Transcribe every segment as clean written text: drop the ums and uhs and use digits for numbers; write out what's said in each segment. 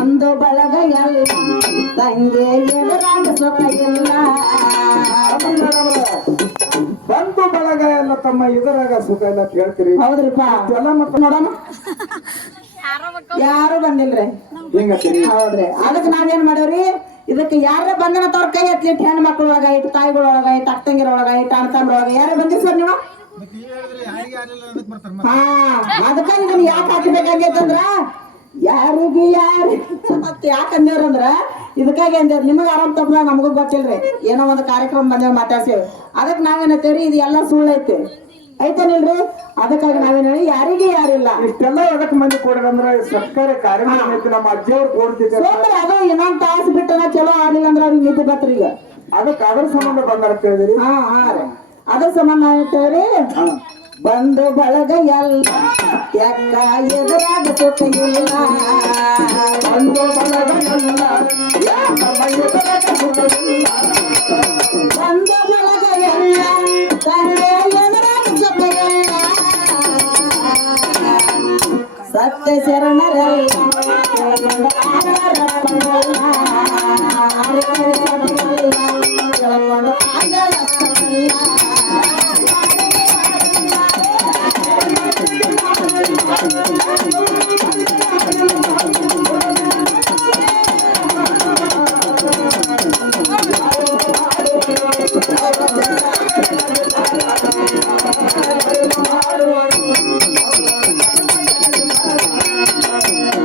ಒಂದು ಬಳಗ ಎಲ್ಲ ತಂಗೆ ಎದುರಾಗ ಸುಖ ಇಲ್ಲ. ಬಂದು ಬಳಗ ಎಲ್ಲ ತಮ್ಮ ಇದರಾಗ ಸುಖ ಇಲ್ಲ ಅಂತ ಹೇಳ್ತೀರಿ. ಹೌದ್ರಿಪ್ಪ. ಎಲ್ಲ ಮತ್ತೆ ನೋಡೋಣ ಯಾರು ಬಂದಿಲ್ರಿ. ಹೌದ್ರಿ. ಅದಕ್ಕೆ ನಾವೇನ್ ಮಾಡವ್ರಿ, ಇದಕ್ಕೆ ಯಾರ ಬಂದನ ತವ್ರ ಕೈ ಎತ್ಲಿಟ್ಟು ಹೆಣ್ಣು ಮಕ್ಳೊಳಗ ಇಟ್ಟು ತಾಯಿಗಳೊಳಗ ಇಟ್ಟು ಅಕ್ಕಂಗಿರೊಳಗ ಇಟ್ಟು ಅಣ್ತಂದ್ರೊಳಗ ಯಾರು ಬಂದಿರಿ ಸರ್ ನೀವು? ಹಾ, ಅದಕ್ಕ ಇದನ್ನ ಯಾಕೆ ಹಾಕಬೇಕಾಗೈತಂದ್ರ ಯಾರಿಗೂ ಯಾರು ಮತ್ತೆ ಯಾಕೆ ಅಂದೇವ್ರಂದ್ರ ಇದಕ್ಕಾಗಿ ಅಂದೇವ್ರ. ನಿಮಗ ಆರಾಮ್ ತಪ್ಪ ನಮಗೂ ಗೊತ್ತಿಲ್ರಿ. ಏನೋ ಒಂದು ಕಾರ್ಯಕ್ರಮ ಬಂದೇವ್ ಮಾತಾಡ್ಸೇವ್. ಅದಕ್ಕೆ ನಾವೇನತ್ತೇವ್ರಿ, ಇದು ಎಲ್ಲ ಸುಳ್ಳು ಐತೆ ಐತೇನಿಲ್ರಿ. ಅದಕ್ಕಾಗಿ ನಾವೇನ್ ಹೇಳಿ ಯಾರಿಗೆ ಯಾರಿಲ್ಲ. ಇಷ್ಟೆಲ್ಲ ಎದಕ್ ಮಂದಿ ಕೊಡ್ರಂದ್ರ ಸರ್ಕಾರಿ ಕಾರ್ಯಕ್ರಮ ಐತಿ. ನಮ್ಮ ಅಜ್ಜಿಯವ್ರು ಕೊಡ್ತಿದ್ದಾರೆ. ಅದು ಇನ್ನೊಂದ್ ತಾಸು ಬಿಟ್ಟನ ಚಲೋ ಆಗ್ಲಿಲ್ಲ ಅಂದ್ರ ಅವ್ರಿಗೆ ನಿದ್ದೆ ಬತ್ರಿ. ಈಗ ಅದಕ್ಕೆ ಅದ್ರ ಸಂಬಂಧ ಬಂದಾರ ಹೇಳಿದ್ರಿ. ಹಾ ರೀ, ಅದ್ರ ಸಂಬಂಧ ಹೇಳ್ತೇವ್ರಿ. ಬಂದು ಬಳಗ ಎಲ್ಲ ಯಾಕ ಎದುರಾಗ ಸುಖ ಇಲ್ಲ. ಬಂದು ಬಳಗ ಎಲ್ಲ ಎದುರಾಗ ಸುಖ ಇಲ್ಲ. ಬಂದು ಬಳಗ ಎಲ್ಲ ತಂದೆ ಎದುರಾಗ ಸುಖ ಇಲ್ಲ. ಸತ್ಯ ಶರಣರೆಲ್ಲ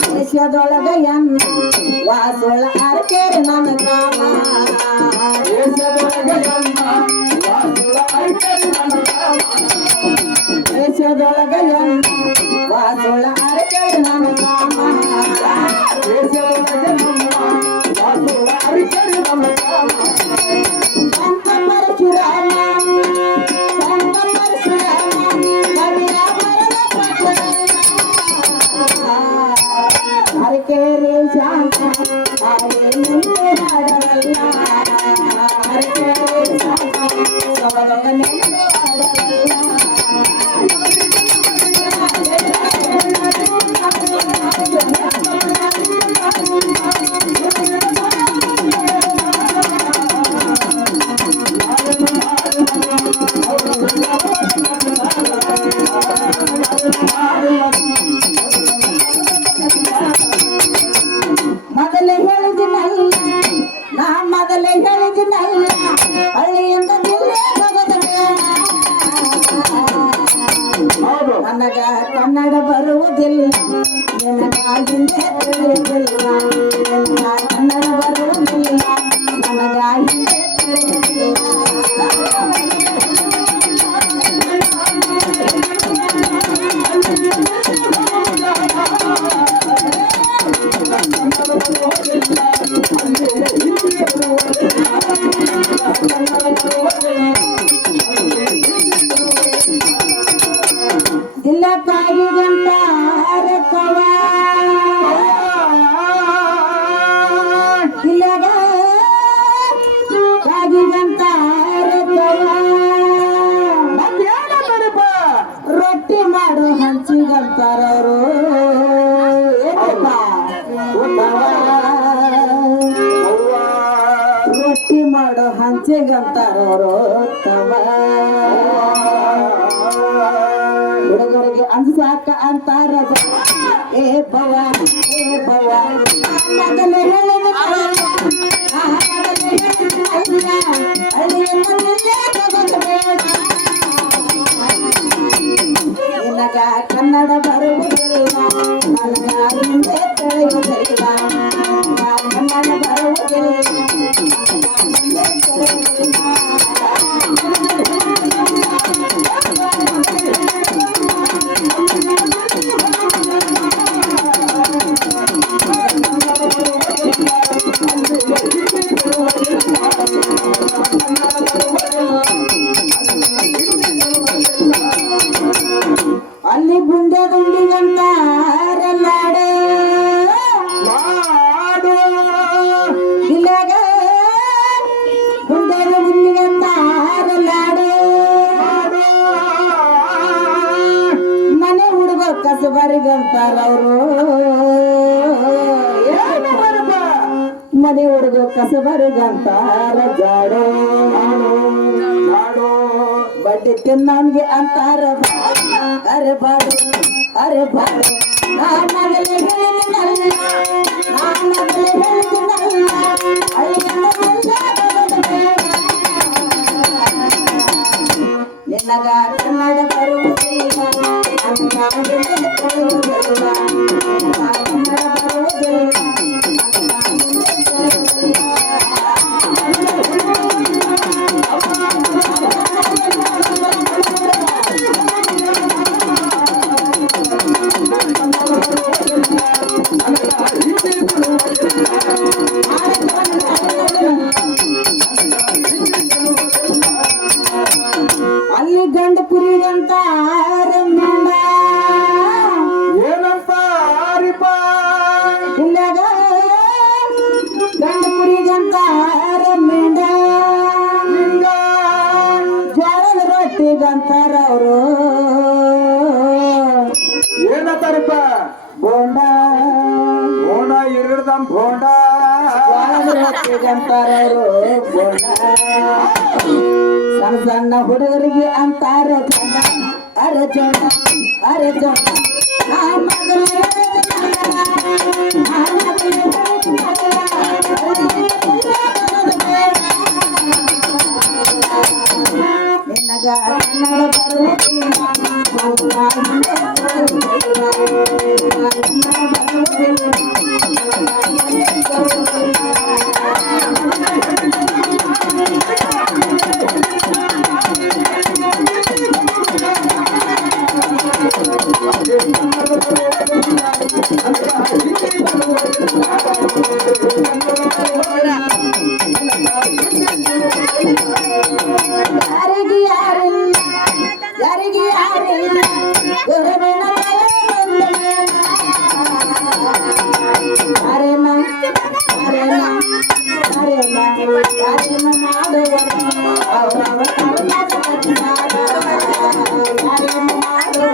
ದೇಶದೊಳಗ ಎನ್ನ ವಾಸೊಳ ಅರಕೇರಿ ನನ್ನ ಕಾಮ. ದೇಶದೊಳಗ ಎನ್ನ ವಾಸೊಳ ಅರಕೇರಿ ನನ್ನ ಕಾಮ. ದೇಶದೊಳಗ ಎನ್ನ ವಾಸೊಳ ಅರಕೇರಿ ನನ್ನ ಕಾಮ. ದೇಶದೊಳಗ ಎನ್ನ ವಾಸೊಳ ಅರಕೇರಿ ನನ್ನ ಕಾಮ. ಸಂತ ಪರಶುರಾಮ ಸಂತ ಪರಶುರಾಮ ಕವಿಯ ಮರದ ಅರಕೇರಿ ಶಾಂತ ಹಾಗೆ ನಿಂತೆ ಹಾಡವಲ್ಲ. ಅರಕೇರಿ ಶಾಂತ ಸವಲಗ ನಿಂತೆ ಹಾಡವಲ್ಲ. ಮೊದಲೇ ಹೇಳಿದಿನಲ್ಲ ನಾ, ಮೊದಲೇ ಹೇಳಿದಿನಲ್ಲ ಹಳ್ಳಿಯಿಂದ ದಿಲ್ಲಿ ಹೋಗೋದ ನನಗ ಕನ್ನಡ ಬರುವುದಿಲ್ಲ, ನಿನಗಾಗಿಂದೆ ತಿಳಿಯುವುದಿಲ್ಲ. ಕನ್ನಡ ಬರುವುದಿಲ್ಲ, ನನಗಾಗಿಂದೆ ತಿಳಿಯುವುದಿಲ್ಲ. ದಿಲ್ಲಕ್ಕಾಗಿ ಗಂಟ ರಕ್ಕವ ದಿಲ್ಲಗ ಕಾಗಿ ಗಂಟ ರಕ್ಕವ ರೊಟ್ಟಿ ಮಾಡು ಹಂಚಿಗಂತಾರವರು. ರೊಟ್ಟಿ ಮಾಡು ಹಂಚಿಗಂತಾರವರು. ಹುಡುಗರಿಗೆ ಅನ್ಸಾಕ ಅಂತಾರ ಏ ಬವ ಏ ಬವ. ಮೊದಲೇ ಹೇಳಿದ ನಿನಗ ಕನ್ನಡ ಬರುವುದಿಲ್ಲ, ನನಗ ಹಿಂದೆ ತಿಳಿಯುವುದಿಲ್ಲ. ಕನ್ನಡ ಬರುವುದಿಲ್ಲ, ಹಿಂದೆ ತಿಳಿಯುವುದಿಲ್ಲ. ಕಸಬಾರಿಗಂತಾರ ಅವರು ಮನೆ ಹುಡುಗ ಕಸಬಾರಿಗಂತಾರ ಜಾಡೋ ಬಡ್ಡಿ ತಿನ್ನೋನ್ಗೆ ಅಂತಾರ ಅರೆ ಬಾಡು ಅರೆ ಬಾಡು ನಾನಾಗಲೇ ಹೇಳಿದಿನಲ್ಲ ನಾನಾಗಲೇ ಹೇಳಿದಿನಲ್ಲ ನಿನ್ನಗ ಕನ್ನಡ ಬರುವುದಿಲ್ಲ ಕನ್ನಡ ಬರುವುದಿಲ್ಲ ಅಲ್ಲಿ ಗಂಡ ಕುರಿಗಂತ ಆರಂಭ ಏನಂತ ಆರಿಪ ಇಲ್ಲಾಗ ಗಂಡ ಕುರಿಗಂತ ಆರಂಭ ಜೋಳದ ರೊಟ್ಟಿಗಂತಾರ ಅವರು ಏನಂತಾರಿಪ್ಪ ಬೋಂಡ ಬೋಂಡ ಇರಡ್ದಂ ಬೋಂಡ ಜೋಳದ ರೊಟ್ಟಿಗಂತಾರ ಅವರು ಬೋಂಡ ಸಣ್ಣ ಸಣ್ಣ ಹುಡುಗರಿಗೆ ಅಂತಾರ ಜನ ಅರೆ ಜೋಣ ಅರೆ ಜೋಣ ನಿನ್ನಗ ಕನ್ನಡ ಯಾರಿಗೆ ಯಾರಿಲ್ಲ ಯಾರಿಗೆ ಯಾರಿಲ್ಲ ಗುರುವಿನ ಅರೆನ ಅರೆನ ಅರೆನ ಅರೆನ ಮಾಡುವ ಅವರವ ಕರ್ಮ ಅರೆನ ಮಾಡುವ